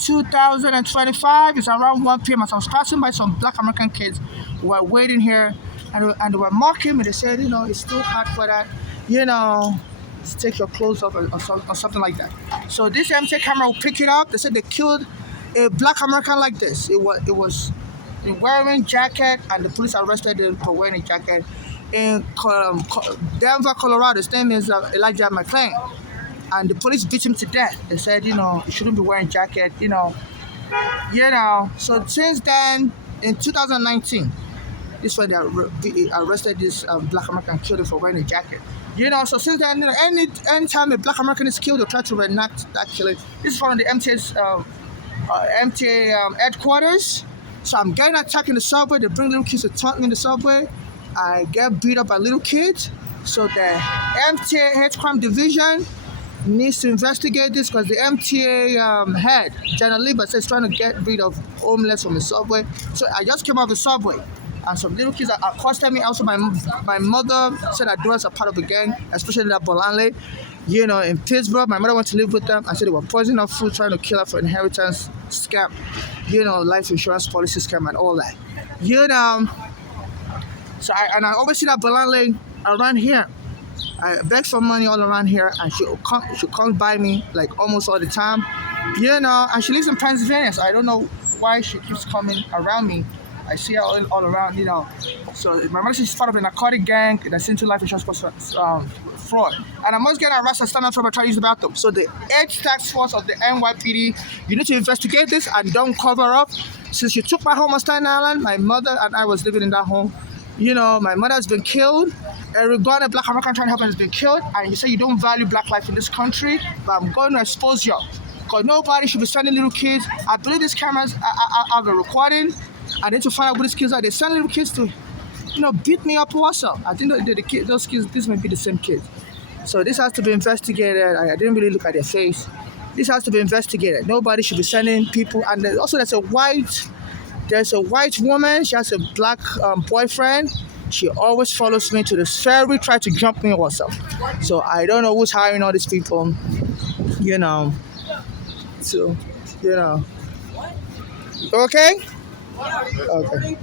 2025. It's around 1 p.m. As I was passing by, some Black American kids were waiting here, and they were mocking me. They said, it's too hot for that, to take your clothes off or something like that. So this MTA camera will pick it up. They said they killed a Black American like this. It was wearing jacket, and the police arrested him for wearing a jacket in Denver, Colorado. His name is Elijah McClain, and the police beat him to death. They said, he shouldn't be wearing jacket, So since then, in 2019, this is when they arrested this Black American, killed him for wearing a jacket. So since then, anytime a Black American is killed, they try to reenact that killing. This is from the MTA headquarters. So I'm getting attacked in the subway. They bring little kids to taunt me in the subway. I get beat up by little kids. So the MTA Hate Crime Division needs to investigate this, because the MTA head, General Lieber, says trying to get rid of homeless from the subway. So I just came out of the subway, and some little kids accosted me. Also, my mother said her daughters are part of the gang, especially that Bolanle. In Pittsburgh, my mother went to live with them. I said they were poisoning her food, trying to kill her for inheritance scam, life insurance policy scam and all that. So I always see that Bolanle around here. I beg for money all around here, and she come by me like almost all the time. And she lives in Pennsylvania, so I don't know why she keeps coming around me. I see her all around, So my mother says she's part of a narcotic gang that's into life insurance fraud. And I'm always getting arrested, stand up for trying to use the bathroom. So the AIDS task force of the NYPD, you need to investigate this and don't cover up. Since you took my home on Staten Island, my mother and I was living in that home. My mother has been killed. Eric Garner, Black American trying to help her, has been killed. And you say you don't value Black life in this country, but I'm going to expose you. Because nobody should be sending little kids. I believe these cameras have a recording. I need to find out what these kids are. They send little kids to, beat me up also. I think those kids, this may be the same kids. So this has to be investigated. I didn't really look at their face. This has to be investigated. Nobody should be sending people. And there's a white woman. She has a Black boyfriend. She always follows me to this ferry, try to jump me also. So I don't know who's hiring all these people, So, Okay? Okay.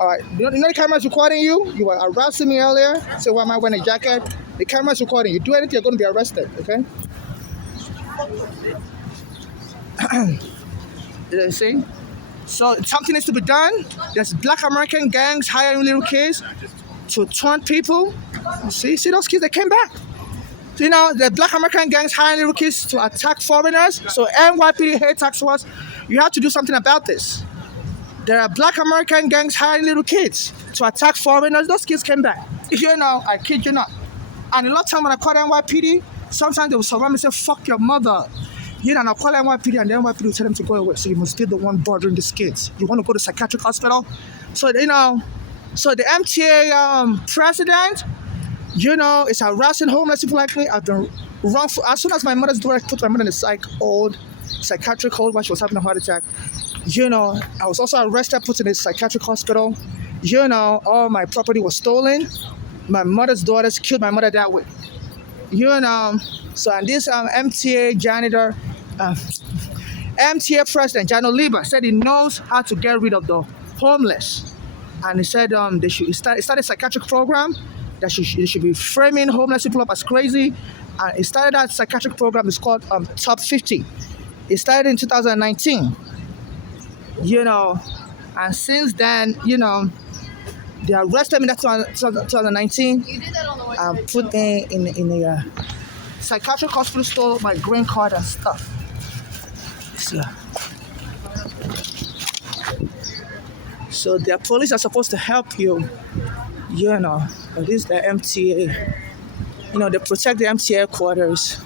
All right. The camera's recording you. You were harassing me earlier. So why am I wearing a jacket? The camera's recording. You do anything, you're going to be arrested. Okay? You see? So something needs to be done. There's Black American gangs hiring little kids to taunt people. See those kids, they came back. So, the Black American gangs hiring little kids to attack foreigners. So NYPD Hate Task Force, you have to do something about this. There are Black American gangs hiring little kids to attack foreigners. Those kids came back. I kid you not. And a lot of time when I call NYPD, sometimes they will surround me and say, fuck your mother. And I'll call NYPD, and the NYPD will tell them to go away. So you must be the one bothering these kids. You want to go to psychiatric hospital? So, so the MTA president, is harassing homeless people like me. I've been wrong as soon as my mother's daughter put my mother in the psychiatric hold when she was having a heart attack. I was also arrested, put in a psychiatric hospital. All my property was stolen. My mother's daughters killed my mother that way. So and this MTA janitor, MTA president, General Lieber, said he knows how to get rid of the homeless. And he said they should start a psychiatric program that they should be framing homeless people up as crazy. And he started that psychiatric program. It's called Top 50. It started in 2019. And since then, they arrested me in 2019. Put me in a psychiatric hospital, stole my green card and stuff. So the police are supposed to help you, but this is the MTA. They protect the MTA headquarters.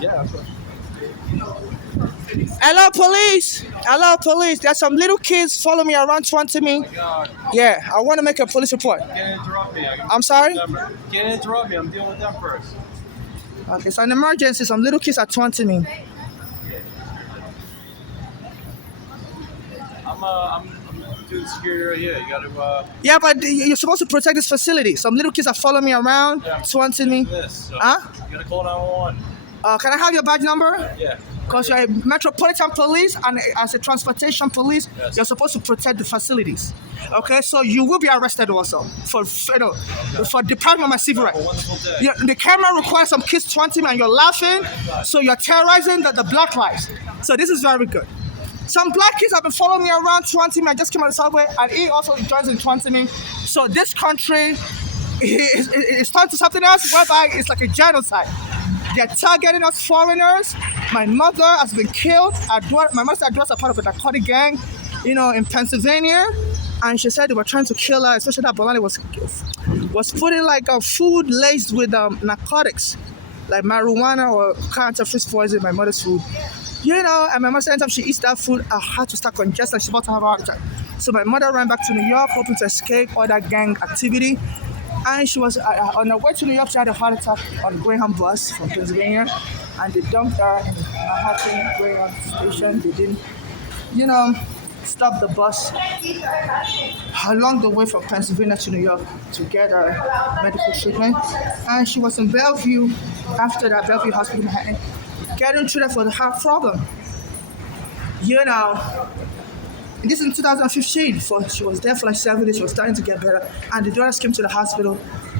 Yeah. Hello, police. Hello, police. There's some little kids following me around, taunting me. Yeah, I want to make a police report. Can't interrupt me. I'm sorry? Can't interrupt me. I'm dealing with them first. Okay, so an emergency. Some little kids are taunting me. I'm doing security right here. You gotta. Yeah, but you're supposed to protect this facility. Some little kids are following me around, taunting me. This. So Huh? You gotta call 911. Can I have your badge number? Yeah. Because you're a metropolitan police and as a transportation police, Yes. you're supposed to protect the facilities. Okay, so you will be arrested also for for depriving of my civil Have a right. wonderful day. Yeah, the camera requires some kids 20 and you're laughing, so you're terrorizing the black lives. So this is very good. Some black kids have been following me around 20 me. I just came on the subway and he also joins in 20 me. So this country is turned to something else whereby it's like a genocide. They're targeting us foreigners. My mother has been killed. My mother's address are part of a narcotic gang, in Pennsylvania. And she said they were trying to kill her, especially that Bolani was putting like a food laced with narcotics, like marijuana or counterfeit poison in my mother's food. And my mother said anytime she eats that food, her heart will start congested and she's about to have a heart attack. So my mother ran back to New York, hoping to escape all that gang activity. And she was on her way to New York. She had a heart attack on the Greyhound bus from Pennsylvania, and they dumped her in Manhattan Greyhound station. They didn't, stop the bus along the way from Pennsylvania to New York to get her medical treatment. And she was in Bellevue after that, Bellevue Hospital in Manhattan, getting treated for the heart problem. This is in 2015. She was there for like 7 days. She was starting to get better. And the daughters came to the hospital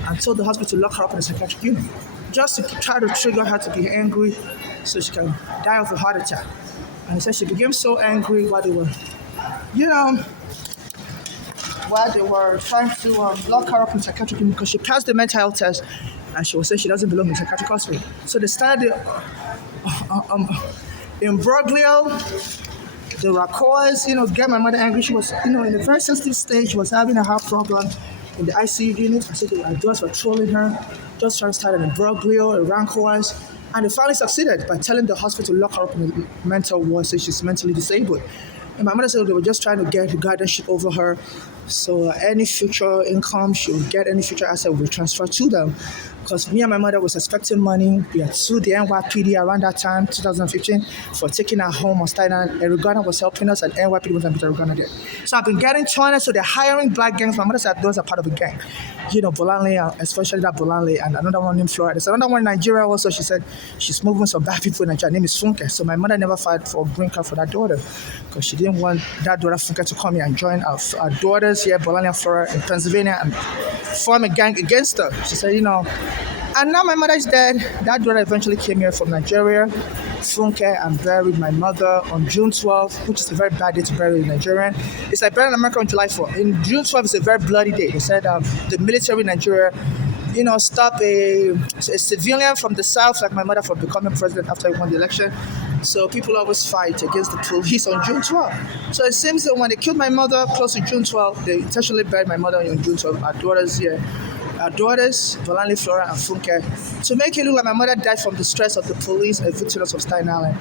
and told the hospital to lock her up in a psychiatric unit just to try to trigger her to be angry so she can die of a heart attack. And they said she became so angry while they were, trying to lock her up in a psychiatric unit because she passed the mental health test and she was saying she doesn't belong in a psychiatric hospital. So they started imbroglio. The Racois, get my mother angry. She was, in a very sensitive stage. She was having a heart problem in the ICU unit. I said the adults were trolling her, just trying to start an imbroglio, a Racois. And they finally succeeded by telling the hospital to lock her up in the mental ward, so she's mentally disabled. And my mother said they were just trying to get the guardianship over her. So any future income she would get, any future asset would be transferred to them. Because me and my mother was expecting money. We had sued the NYPD around that time, 2015, for taking her home on Staten Island. Erigana was helping us, and NYPD was helping Erigana there. So I've been getting China, so they're hiring black gangs. My mother said those are part of a gang. Bolanle, especially that Bolanle, and another one in Florida. There's another one in Nigeria also. She said she's moving some bad people in Nigeria. Her name is Funke. So my mother never filed for a green card for that daughter because she didn't want that daughter Funke to come here and join our daughters here, Bolanle and Florida in Pennsylvania, and form a gang against her. She said, and now my mother is dead. That daughter eventually came here from Nigeria, Funke, and buried my mother on June 12th, which is a very bad day to bury a Nigerian. It's like burying America on July 4th. In June 12th, it's a very bloody day. They said the military in Nigeria, stop a civilian from the south, like my mother, from becoming president after he won the election. So people always fight against the police on June 12th. So it seems that when they killed my mother close to June 12th, they intentionally buried my mother on June 12th. Our daughters, Bolanle, Flora, and Funke, to make it look like my mother died from the stress of the police evicting us of Staten Island.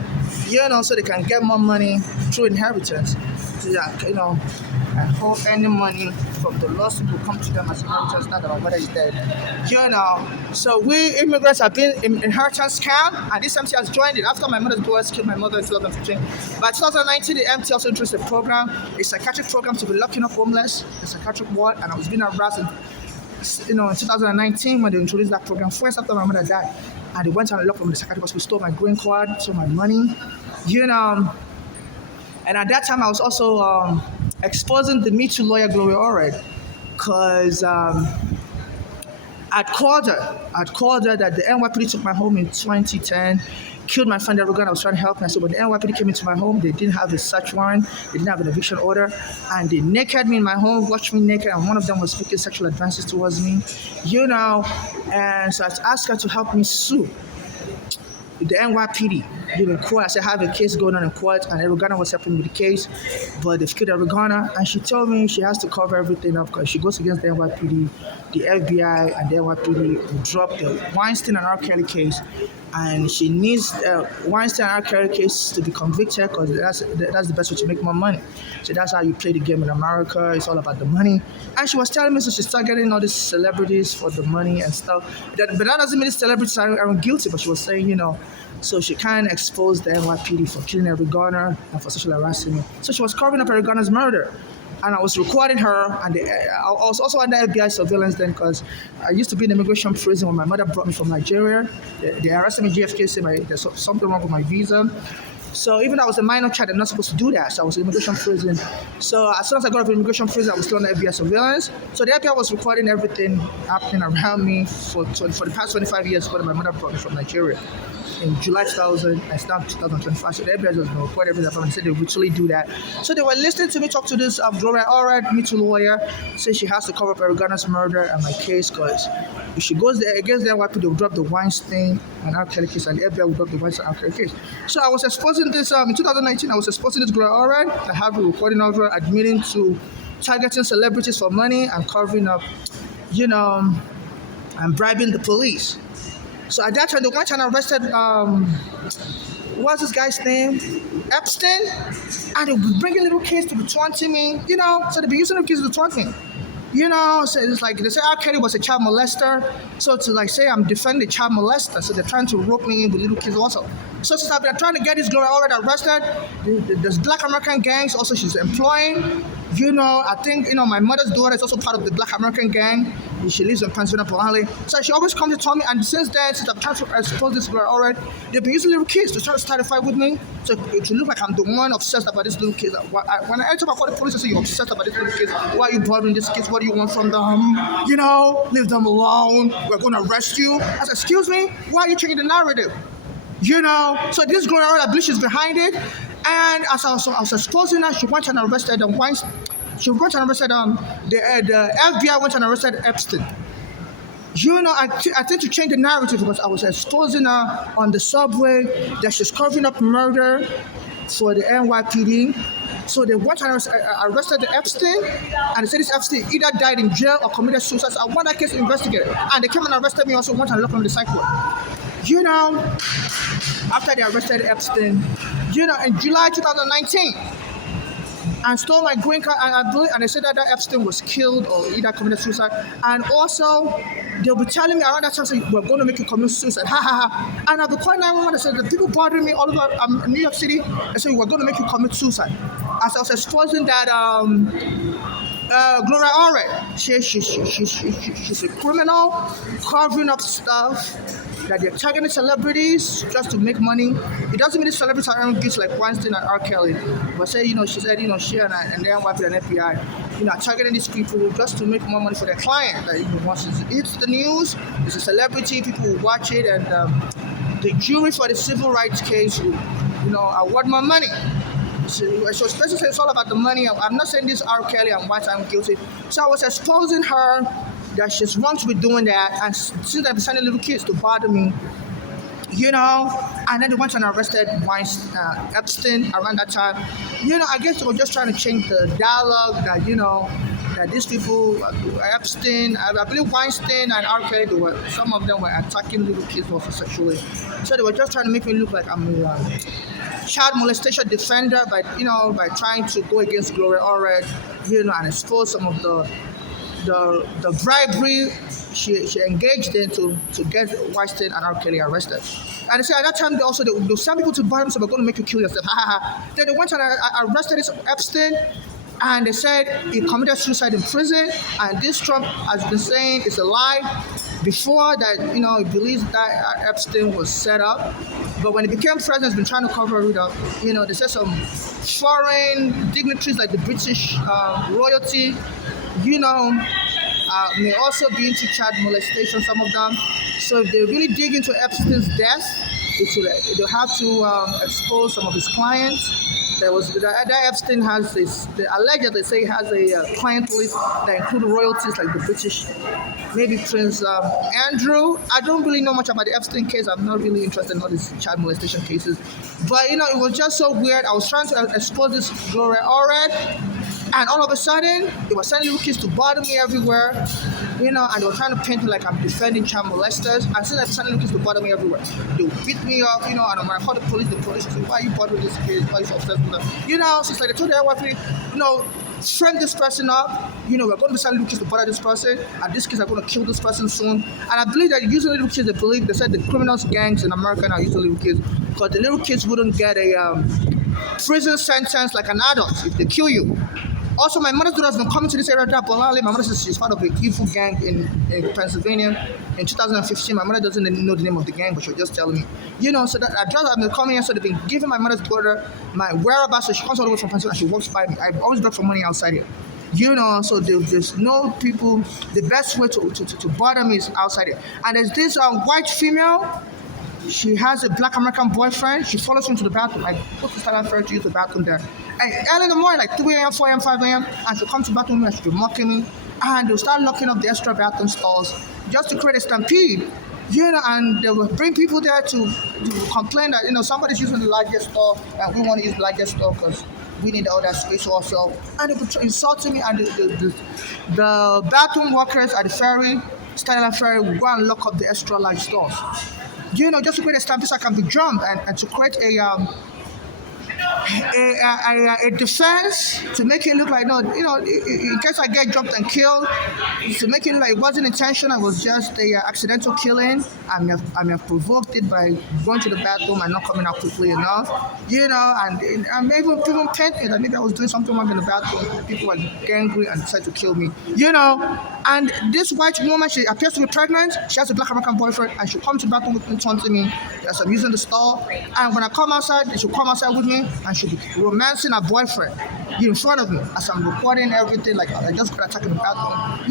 So they can get more money through inheritance. So and hold any money from the lawsuit will come to them as inheritance now that my mother is dead. So we immigrants have been in inheritance scam, and this MT has joined it after my mother's boys killed my mother in 2015. By 2019, the MT also introduced a program, a psychiatric program to be locking up homeless, a psychiatric ward, and I was being harassed in 2019 when they introduced that program, first after my mother died. And they went and locked me in the psychiatric hospital, stole my green card, stole my money, And at that time, I was also exposing the Me Too lawyer Gloria Allred, because I'd called her that the NYPD took my home in 2010, killed my friend Erigana. I was trying to help her. So when the NYPD came into my home, they didn't have a search warrant, they didn't have an eviction order, and they naked me in my home, watched me naked, and one of them was making sexual advances towards me, and so I asked her to help me sue the NYPD. In court, I said, I have a case going on in court, and Erigana was helping me with the case, but they've killed Erigana, and she told me she has to cover everything up because she goes against the NYPD, the FBI, and the NYPD will drop the Weinstein and R. Kelly case, and she needs Weinstein and R. Kelly case to be convicted because that's the best way to make more money. So that's how you play the game in America. It's all about the money. And she was telling me, so she started getting all these celebrities for the money and stuff. But that doesn't mean the celebrities are guilty, but she was saying, so she kind of exposed the NYPD for killing Erigana and for sexually harassing me. So she was covering up Erigana's murder. And I was recording her, and I was also under FBI surveillance then because I used to be in immigration prison when my mother brought me from Nigeria. They arrested me, JFK said there's something wrong with my visa. So even though I was a minor child, I'm not supposed to do that. So I was in immigration prison. So as soon as I got out of immigration prison, I was still under FBI surveillance. So the FBI was recording everything happening around me for the past 25 years when my mother brought me from Nigeria. In July 2000, I started 2025. So the FBI just recorded everything happening. They said they literally do that. So they were listening to me talk to this Gloria Allred, Me Too lawyer, say she has to cover up Eric Garner's murder and my case because if she goes there against the NYPD, they'll drop the Weinstein and R. Kelly case, and the FBI will drop the Weinstein and R. Kelly case. So I was exposing this in 2019. I was exposing this Gloria Allred. I have a recording of her admitting to targeting celebrities for money and covering up, and bribing the police. So at that time, they went and arrested, what's this guy's name? Epstein. And they were bringing little kids to be taunting me, so they be using little kids to taunt me. So it's like they say R. Kelly was a child molester. So to like say I'm defending a child molester, so they're trying to rope me in with little kids also. So since I've been trying to get this girl already arrested, there's Black American gangs also she's employing. I think my mother's daughter is also part of the Black American gang. She lives in Pennsylvania, Polanyi. So she always comes to tell me, and since then, since I've tried to expose this girl already, they've been using little kids to try to start a fight with me. So it look like I'm the one obsessed about this little kid. When I enter, I call the police and say, you're obsessed about this little kids. Why are you bothering these kids? What do you want from them? Leave them alone. We're going to arrest you. I said, excuse me? Why are you changing the narrative? So this girl already, I believe she's behind it. And as I was exposing her, she went and arrested Weinstein. She went and arrested the FBI went and arrested Epstein. I tend to change the narrative because I was exposing her on the subway that she's covering up murder for the NYPD. So they went and arrested the Epstein, and they said this Epstein either died in jail or committed suicide. So I want that case investigated. And they came and arrested me also, went and locked me in the psych ward. After they arrested Epstein, in July 2019, and stole my green card, and they said that Epstein was killed or either committed suicide. And also, they'll be telling me around that time, saying, we're going to make you commit suicide. Ha ha ha. And I'll be calling 911 and said, the people bothering me all over New York City, they say, we're going to make you commit suicide. As I was exposing that Gloria Allred, she's a criminal, covering up stuff, that they're targeting celebrities just to make money. It doesn't mean the celebrities are earning gifts like Weinstein and R. Kelly. But say, she said, she and the NYPD and FBI, targeting these people just to make more money for their client. Once it's the news, it's a celebrity, people will watch it, and the jury for the civil rights case will, award more money. So especially it's all about the money. I'm not saying this R. Kelly and Weinstein I'm guilty. So I was exposing her that she's wrong to be doing that, and since I've been sending little kids to bother me, and then they went and arrested Epstein around that time. I guess they were just trying to change the dialogue that, that these people, Epstein, I believe Weinstein and R. Kelly, some of them were attacking little kids also sexually. So they were just trying to make me look like I'm a child molestation defender by trying to go against Gloria Allred, and expose some of the bribery she engaged in to get Weinstein and R. Kelly arrested. And they said at that time they'll send people to buy them, so we're going to make you kill yourself. Then they went and arrested this Epstein, and they said he committed suicide in prison. And this Trump has been saying it's a lie. Before that, he believes that Epstein was set up. But when he became president, he's been trying to cover it up. They said some foreign dignitaries like the British royalty, may also be into child molestation, some of them. So if they really dig into Epstein's death, they'll have to expose some of his clients. That Epstein has this, allegedly say he has a client list that include royalties like the British, maybe Prince Andrew. I don't really know much about the Epstein case. I'm not really interested in all these child molestation cases. But, it was just so weird. I was trying to expose this Gloria Allred, and all of a sudden, they were sending little kids to bother me everywhere, and they were trying to paint me like I'm defending child molesters. And since I'm sending little kids to bother me everywhere, they would beat me up, and when I call the police will say, why are you bothering this kid? Why are you so obsessed with them? So it's like they told the NYPD, friend this person up, we're going to be sending little kids to bother this person, and these kids are going to kill this person soon. And I believe that using little kids, they said the criminals gangs in America are using little kids, because the little kids wouldn't get a prison sentence like an adult if they kill you. Also, my mother's daughter has been coming to this area, Bolali. My mother says she's part of a evil gang in Pennsylvania in 2015. My mother doesn't know the name of the gang, but she was just telling me. So that I just have been coming here, so they've been giving my mother's daughter my whereabouts. So she comes all the way from Pennsylvania and she walks by me. I always look for money outside here. So there's no people. The best way to bother me is outside here. And there's this white female. She has a black American boyfriend. She follows me to the bathroom. I go to Standard Ferry to use the bathroom there. And early in the morning, like 3 a.m., 4 a.m., 5 a.m., and she'll come to the bathroom and she'll be mocking me. And they'll start locking up the extra bathroom stalls just to create a stampede. And they will bring people there to complain that, somebody's using the largest stall and we want to use the largest stall because we need all that space also. And they were insulting me, and the bathroom workers at the ferry, Standard Ferry, will go and lock up the extra large stalls. Just to create a stampede so I can be jumped and to create a defense to make it look like in case I get jumped and killed, to make it look like it wasn't intentional, it was just a accidental killing. I may have provoked it by going to the bathroom and not coming out quickly enough, and maybe people paint me that maybe I was doing something wrong in the bathroom. People were angry and decided to kill me, And this white woman, she appears to be pregnant. She has a black American boyfriend, and she'll come to the bathroom with me, taunting me as I'm using the stall. And when I come outside, she'll come outside with me, and she'll be romancing her boyfriend in front of me as I'm recording everything, like I just got attacked in the bathroom,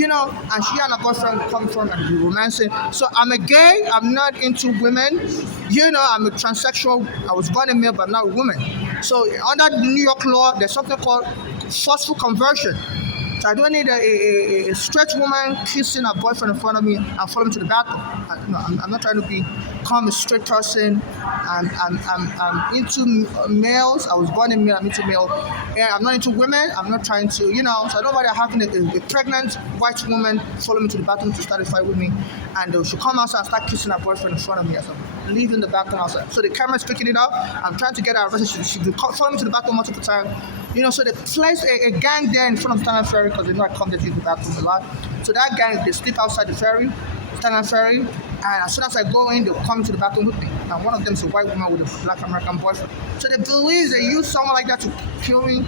and she and her boyfriend come from and be romancing. So I'm a gay, I'm not into women, I'm a transsexual. I was born a male, but I'm not a woman. So under the New York law, there's something called forceful conversion. So I don't need a straight woman kissing her boyfriend in front of me and follow me to the bathroom. I'm not trying to become a straight person. I'm into males. I was born a male. I'm into male. And I'm not into women. I'm not trying to, So I don't bother having a pregnant white woman follow me to the bathroom to start a fight with me. And she'll come outside and start kissing her boyfriend in front of me as I'm leaving the bathroom outside. So the camera's picking it up. I'm trying to get her arrested. She'll follow me to the bathroom multiple times. So they placed a gang there in front of Standard Ferry because they know I come there to use the bathroom a lot. So that gang, they sleep outside the ferry, Standard Ferry, and as soon as I go in, they'll come into the bathroom with me. And one of them is a white woman with a black American boyfriend. So they believe they use someone like that to kill me.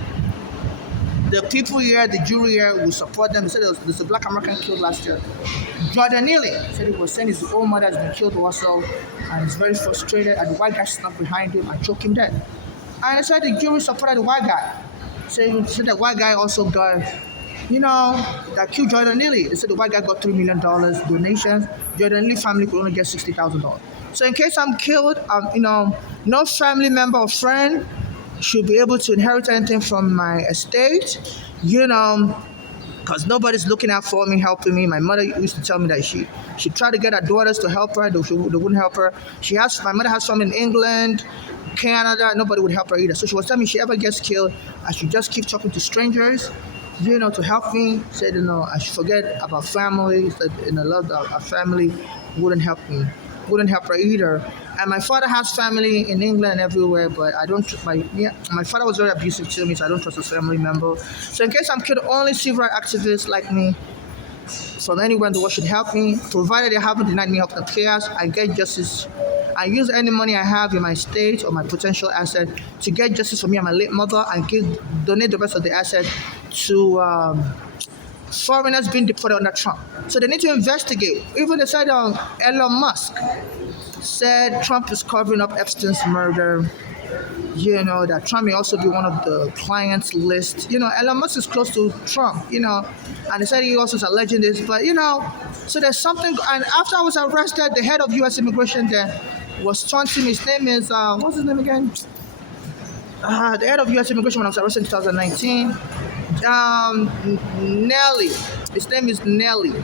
The people here, the jury here, will support them. They said there's a black American killed last year. Jordan Neely said he was saying his own mother has been killed also, and he's very frustrated, and the white guy snuck behind him and choked him dead. And they said the jury supported the white guy. So the white guy also got, that killed Jordan Neely. They said the white guy got $3 million donations. Jordan Neely family could only get $60,000. So in case I'm killed, no family member or friend should be able to inherit anything from my estate, because nobody's looking out for me, helping me. My mother used to tell me that she tried to get her daughters to help her, they wouldn't help her. My mother has some in England, Canada, nobody would help her either. So she was telling me if she ever gets killed, I should just keep talking to strangers, to help me. Said, I should forget about family. Said, a lot of our family wouldn't help me, wouldn't help her either. And my father has family in England and everywhere, but I don't. My father was very abusive to me, so I don't trust his family member. So in case I'm killed, only civil rights activists like me from anywhere in the world should help me, provided they haven't denied me health and care. I get justice. I use any money I have in my state or my potential asset to get justice for me and my late mother, and donate the rest of the asset to foreigners being deported under Trump. So they need to investigate. Even they said Elon Musk said Trump is covering up Epstein's murder. That Trump may also be one of the clients list. Elon Musk is close to Trump, and they said he also is alleging this, but so there's something. And after I was arrested, the head of U.S. immigration there was taunting me. His name is, what's his name again? The head of U.S. immigration when I was arrested in 2019, Nelly. His name is Nelly.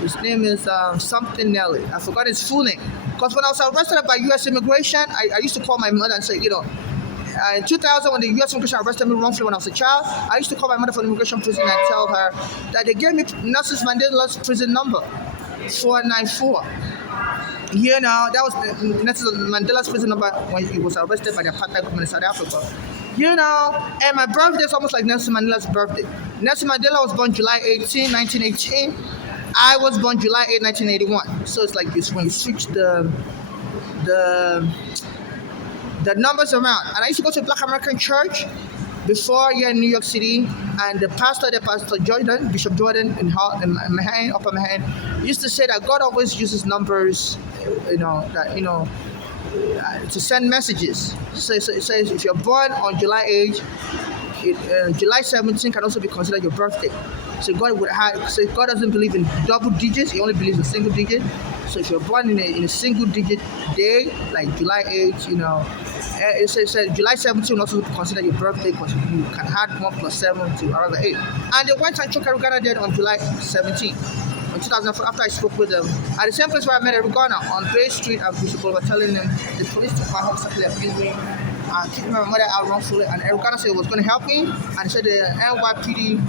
His name is something Nelly. I forgot his full name. Because when I was arrested by U.S. immigration, I used to call my mother and say, in 2000, when the U.S. immigration arrested me wrongfully when I was a child, I used to call my mother from the immigration prison and tell her that they gave me Nelson Mandela's prison number, 494. That was Nelson Mandela's prison number when he was arrested by the apartheid government in South Africa. And my birthday is almost like Nelson Mandela's birthday. Nelson Mandela was born July 18, 1918. I was born July 8, 1981. So it's like this when you switch the numbers around. And I used to go to a Black American church before here in New York City, and the Pastor Jordan, Bishop Jordan in Manhattan, Upper Manhattan, used to say that God always uses numbers, to send messages. So it says if you're born on July 8th, July 17 can also be considered your birthday. So God doesn't believe in double digits; He only believes in single digit. So if you're born in a single digit day, like July 8th, it says July 17 will also be considered your birthday because you can add 1 plus 7 to another 8. And they went and took Erugana dead on July 17. In 2004, after I spoke with them, at the same place where I met Erugana on Bay Street and Bishop Boulevard, telling them the police took my home, sexually abused me, and keeping my mother out wrongfully. And Erugana said it was going to help me, and he said the NYPD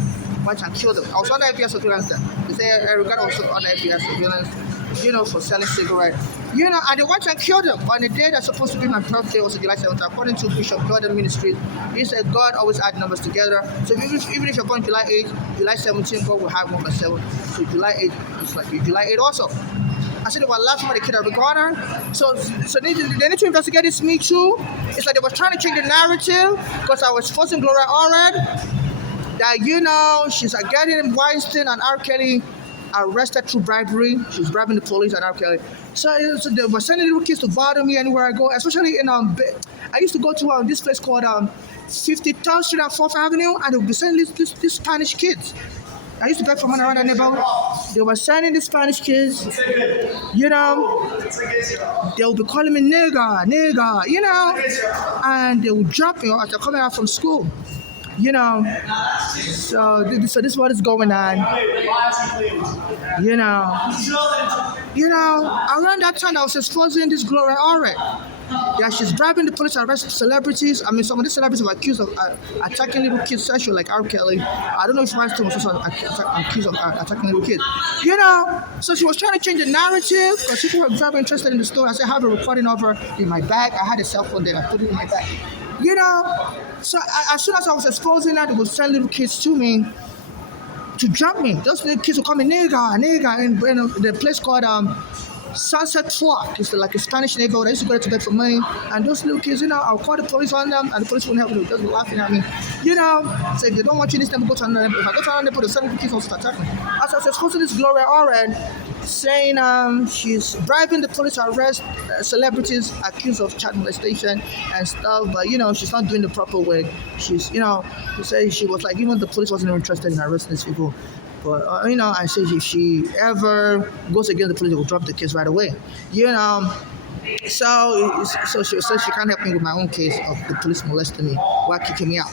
went and killed them. I was under FBI surveillance then. They said Erugana was under FBI surveillance, for selling cigarettes. And they went and killed him on the day that's supposed to be my birthday, also July 7th. According to Bishop Jordan Ministries, he said God always adds numbers together. So even if you're born July 8th, July 17th, God will have 1 plus 7. So July 8th is like July 8th also. I said they were last one the kid at Regana. So they need to investigate this Me Too. It's like they were trying to change the narrative because I was forcing Gloria Allred that, she's getting Weinstein and R. Kelly arrested through bribery. She's bribing the police and R. Kelly. So they were sending little kids to bother me anywhere I go, especially in I used to go to this place called 53rd Street and 4th Avenue, and they would be sending these Spanish kids. I used to beg for money around that neighborhood. They were sending the Spanish kids, they would be calling me nigga, and they would drop me after coming out from school. So this is what is going on. Around that time I was exposing this Gloria Allred. Yeah, she's bribing the police to arrest celebrities. I mean, some of these celebrities were accused of attacking little kids sexually, like R. Kelly. I don't know if Weinstein was also accused of attacking little kids. So she was trying to change the narrative because people were very interested in the story. I said, I have a recording of her in my bag. I had a cell phone there. I put it in my bag. So as soon as I was exposing that, they would send little kids to me to jump me. Those little kids would call me nigga, in the place called Sunset Fork. It's like a Spanish neighborhood. I used to go there to beg for money, and those little kids, I'll call the police on them, and the police wouldn't help me. They would just be laughing at me. So if they don't want you this time, go to another neighborhood. If I go to another neighborhood, the same little kids also attack me. As I was exposing this Gloria Allred, saying she's bribing the police to arrest celebrities accused of child molestation and stuff, but she's not doing the proper way. She's she said she was like, even the police wasn't even interested in arresting these people. But I say if she ever goes against the police, they will drop the case right away. So she said she can't help me with my own case of the police molesting me while kicking me out.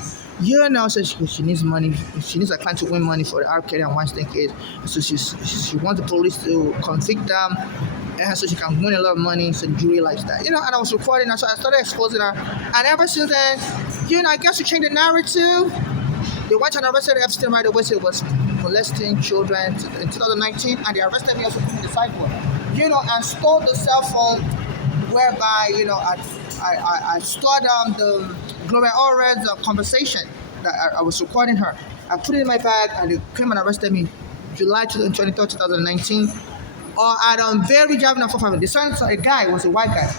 So she needs money. She needs a client to win money for the R. Kelly and Weinstein case. So she wants the police to convict them, and so she can win a lot of money. So the jury likes that. And I was recording her, so I started exposing her. And ever since then, I guess to change the narrative, they went and arrested Epstein right away. So it was molesting children in 2019, and they arrested me also putting the sideboard. And stole the cell phone, whereby I stored the Gloria Allred's conversation that I was recording her. I put it in my bag, and they came and arrested me July 23rd, 2019. Or at Berry Avenue, 4th Avenue. They sent a guy, was a white guy,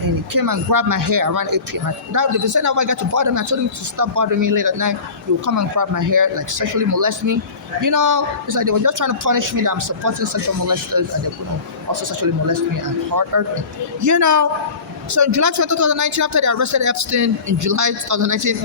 and he came and grabbed my hair around 8 p.m. They sent that white guy to bother me. I told him to stop bothering me late at night. He would come and grab my hair, like sexually molest me. It's like they were just trying to punish me that I'm supporting sexual molesters, and they could also sexually molest me and hurt me. So in July 2019, after they arrested Epstein in July 2019,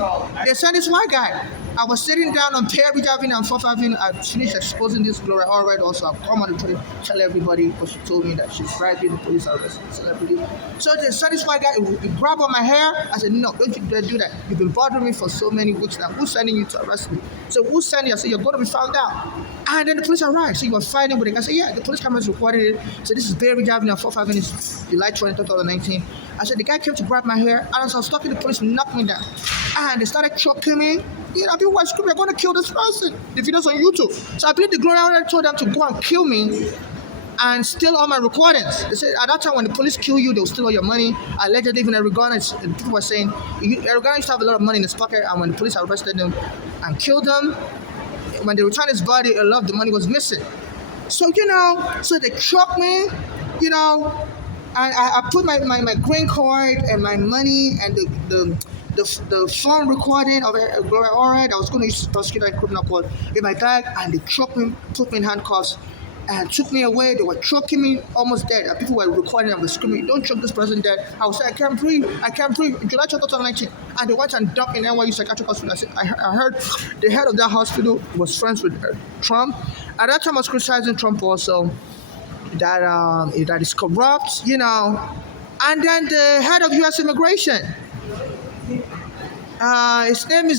they sent this white guy. I was sitting down on Perry Avenue and 4th Avenue. I finished exposing this Gloria Allred. Also, I've come on to tell everybody because she told me that she's bribing the police arresting the celebrity. So they sent this white guy. He grabbed on my hair. I said, no, don't you dare do that. You've been bothering me for so many weeks now. Who's sending you to arrest me? So who's sending you? I said, you're going to be found out. And then the police arrived. So you were fighting with the guy. I said, yeah, the police cameras recorded it. So this is Berry Avenue and 4th Avenue, July 20, 2019. I said, the guy came to grab my hair, and as I was talking, the police knocked me down. And they started choking me. People were screaming, we're going to kill this person. The video's on YouTube. So I believe the Gloria Allred told them to go and kill me and steal all my recordings. They said, at that time, when the police kill you, they'll steal all your money. Allegedly, even Erugana, people were saying, Erugana used to have a lot of money in his pocket, and when the police arrested him and killed him, when they returned his body, a lot of the money was missing. So, so they choked me, and I put my green card and my money and the the phone recording of Gloria Allred that was going to use to prosecute her in criminal court in my bag, and they choked me, put me in handcuffs, and took me away. They were choking me almost dead. And people were recording and were screaming, "Don't choke this person dead." I was saying, "I can't breathe. I can't breathe." In July 2019, and they went and dumped me in NYU Psychiatric Hospital. I heard the head of that hospital was friends with Trump. At that time, I was criticizing Trump also that is corrupt, And then the head of U.S. immigration, his name is